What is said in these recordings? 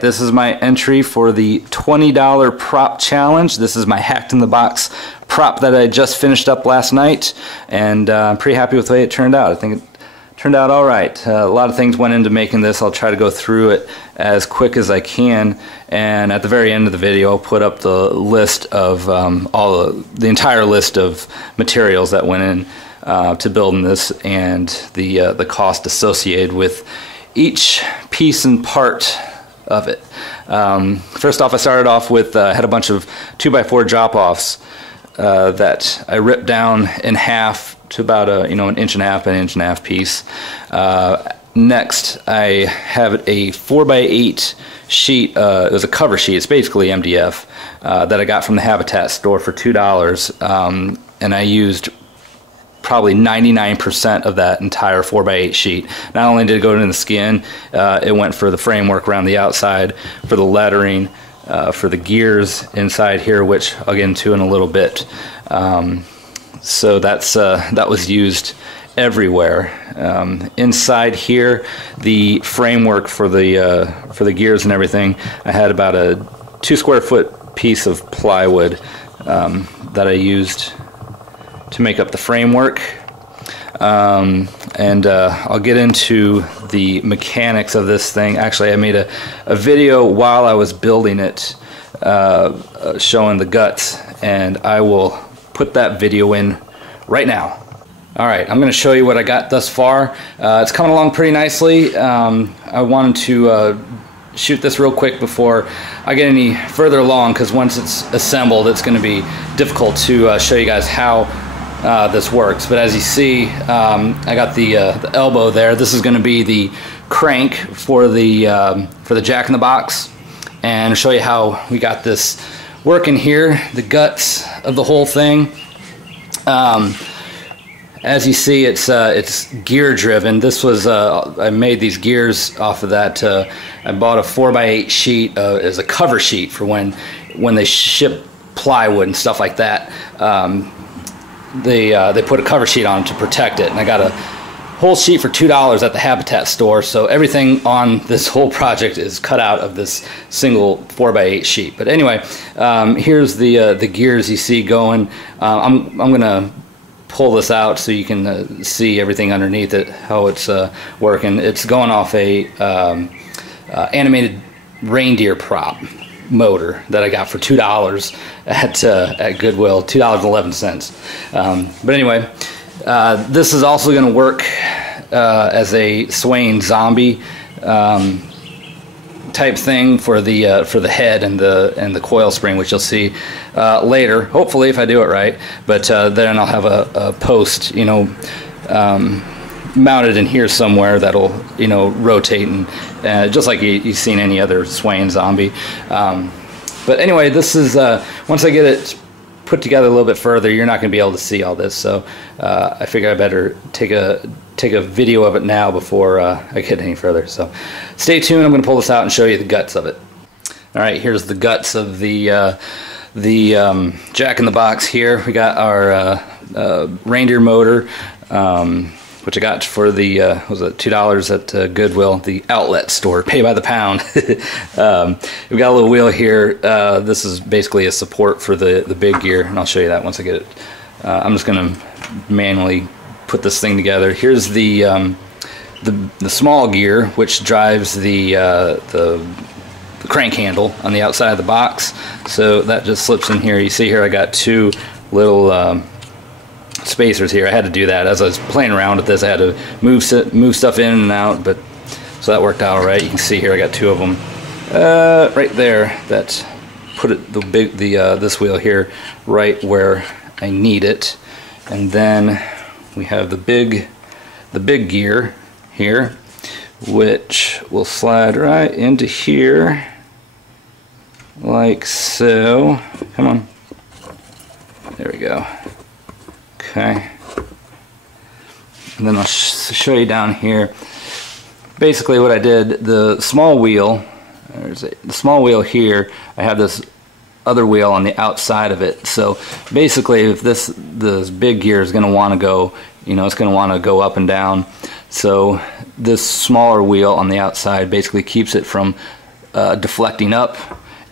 Alright, this is my entry for the $20 prop challenge. This is my hacked in the box prop that I just finished up last night, and I'm pretty happy with the way it turned out. I think it turned out alright. A lot of things went into making this. I'll try to go through it as quick as I can, and at the very end of the video I'll put up the list of the entire list of materials that went in to building this, and the cost associated with each piece and part of it. First off, I started off with had a bunch of 2x4 drop-offs that I ripped down in half to about an inch and a half by an inch and a half piece. Next, I have a 4x8 sheet. It was a cover sheet. It's basically MDF that I got from the Habitat store for $2, and I used probably 99% of that entire 4x8 sheet. Not only did it go into the skin, it went for the framework around the outside, for the lettering, for the gears inside here, which I'll get into in a little bit. So that was used everywhere. Inside here, the framework for the gears and everything, I had about a 2 square foot piece of plywood that I used to make up the framework, and I'll get into the mechanics of this thing. Actually, I made a video while I was building it showing the guts, and I will put that video in right now. Alright, I'm going to show you what I got thus far. It's coming along pretty nicely. I wanted to shoot this real quick before I get any further along, because once it's assembled it's going to be difficult to show you guys how this works. But as you see, I got the elbow there. This is going to be the crank for the jack in the box, and I'll show you how we got this working here, the guts of the whole thing. As you see, it's gear driven. This was I made these gears off of that. I bought a 4x8 sheet as a cover sheet for when they ship plywood and stuff like that. They put a cover sheet on it to protect it, and I got a whole sheet for $2 at the Habitat store. So everything on this whole project is cut out of this single 4x8 sheet. But anyway, here's the gears you see going. I'm gonna pull this out so you can see everything underneath it, how it's working. It's going off a animated reindeer prop motor that I got for $2 at Goodwill, $2.11. But anyway, this is also going to work as a swaying zombie type thing for the head and the coil spring, which you'll see later, hopefully, if I do it right. But then I'll have a post, mounted in here somewhere that'll rotate, and just like you've seen any other swaying zombie. But anyway, this is once I get it put together a little bit further, you're not going to be able to see all this, so I figure I better take a video of it now before I get any further. So stay tuned. I'm going to pull this out and show you the guts of it. All right, here's the guts of the jack in the box. Here we got our reindeer motor, which I got for the was it $2 at Goodwill, the outlet store, pay by the pound. We've got a little wheel here. This is basically a support for the big gear, and I'll show you that once I get it. I'm just going to manually put this thing together. Here's the small gear, which drives the crank handle on the outside of the box. So that just slips in here. You see here I got two little spacers here. I had to do that as I was playing around with this. I had to move stuff in and out, but so that worked out all right. You can see here I got two of them right there that put it this wheel here right where I need it. And then we have the big gear here, which will slide right into here like so. Come on, there we go. Okay, and then I'll show you down here. Basically what I did, the small wheel, the small wheel here, I have this other wheel on the outside of it. So basically if this big gear is going to want to go, it's going to want to go up and down. So this smaller wheel on the outside basically keeps it from deflecting up,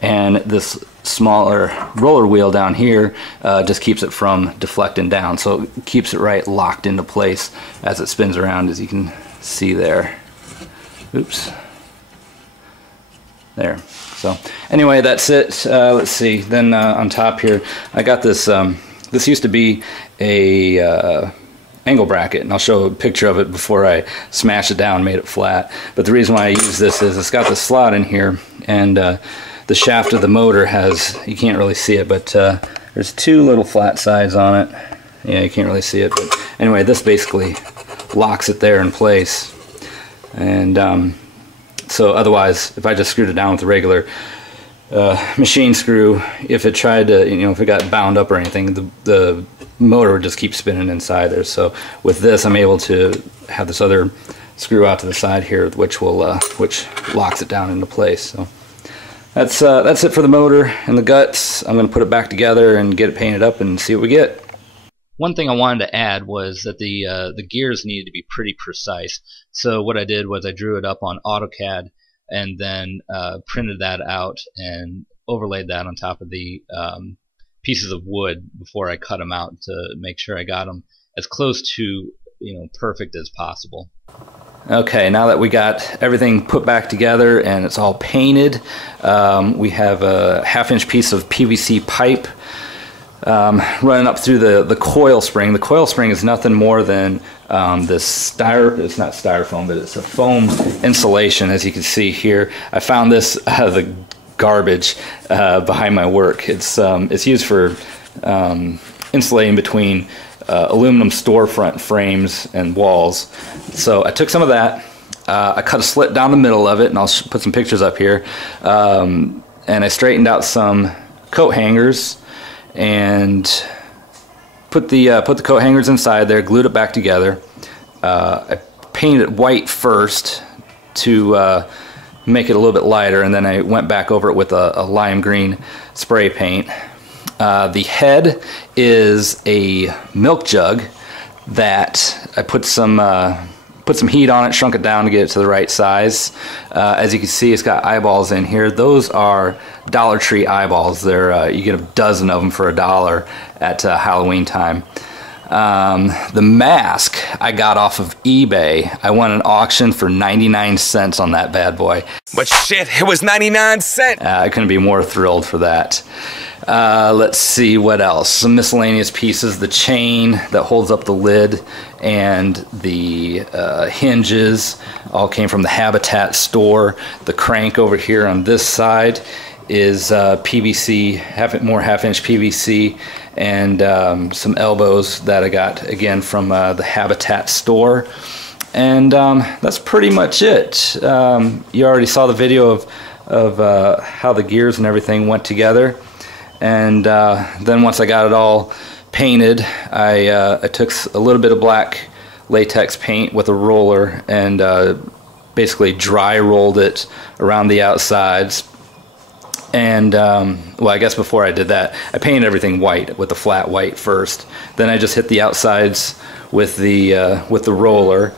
and this smaller roller wheel down here just keeps it from deflecting down, so it keeps it right locked into place as it spins around, as you can see there. Oops. There. So anyway, that's it. Let's see. Then on top here, I got this. This used to be a angle bracket, and I'll show a picture of it before I smash it down, made it flat. But the reason why I use this is it's got the slot in here, and the shaft of the motor has, you can't really see it, but there's two little flat sides on it. Yeah, you can't really see it, but anyway, this basically locks it there in place. And so otherwise, if I just screwed it down with a regular machine screw, if it tried to, if it got bound up or anything, the motor would just keep spinning inside there. So with this, I'm able to have this other screw out to the side here, which locks it down into place. So that's it for the motor and the guts. I'm going to put it back together and get it painted up and see what we get. One thing I wanted to add was that the gears needed to be pretty precise. So what I did was I drew it up on AutoCAD and then printed that out and overlaid that on top of the pieces of wood before I cut them out to make sure I got them as close to perfect as possible. Okay, now that we got everything put back together and it's all painted, we have a 1/2-inch piece of PVC pipe running up through the coil spring. The coil spring is nothing more than this it's not styrofoam, but it's a foam insulation, as you can see here. I found this out of the garbage behind my work. It's used for insulating between aluminum storefront frames and walls. So I took some of that, I cut a slit down the middle of it, and I'll put some pictures up here, and I straightened out some coat hangers and put the coat hangers inside there, glued it back together. I painted it white first to make it a little bit lighter, and then I went back over it with a lime green spray paint. The head is a milk jug that I put some heat on it, shrunk it down to get it to the right size. As you can see, it's got eyeballs in here. Those are Dollar Tree eyeballs. They're you get a dozen of them for $1 at Halloween time. The mask I got off of eBay. I won an auction for 99 cents on that bad boy. But shit, it was 99 cents. I couldn't be more thrilled for that. Let's see what else. Some miscellaneous pieces. The chain that holds up the lid and the hinges all came from the Habitat store. The crank over here on this side is PVC, more 1/2-inch PVC, and some elbows that I got again from the Habitat store. And that's pretty much it. You already saw the video of how the gears and everything went together. And then once I got it all painted, I took a little bit of black latex paint with a roller and basically dry rolled it around the outsides. And well, I guess before I did that, I painted everything white with the flat white first. Then I just hit the outsides with the roller.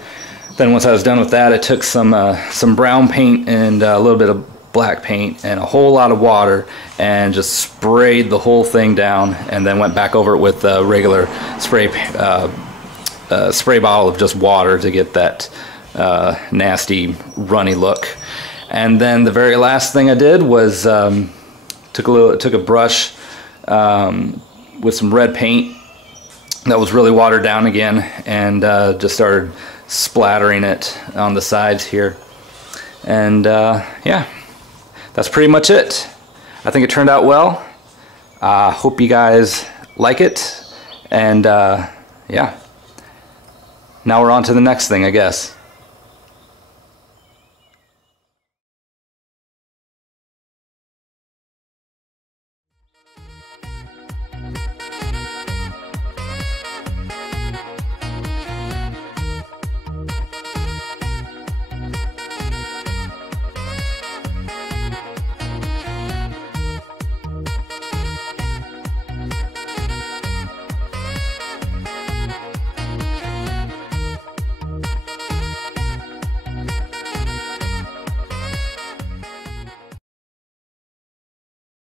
Then once I was done with that, I took some brown paint and a little bit of black paint and a whole lot of water and just sprayed the whole thing down, and then went back over it with a regular spray bottle of just water to get that nasty runny look. And then the very last thing I did was took a brush with some red paint that was really watered down again, and just started splattering it on the sides here. And yeah, that's pretty much it. I think it turned out well. Hope you guys like it. And yeah, now we're on to the next thing, I guess.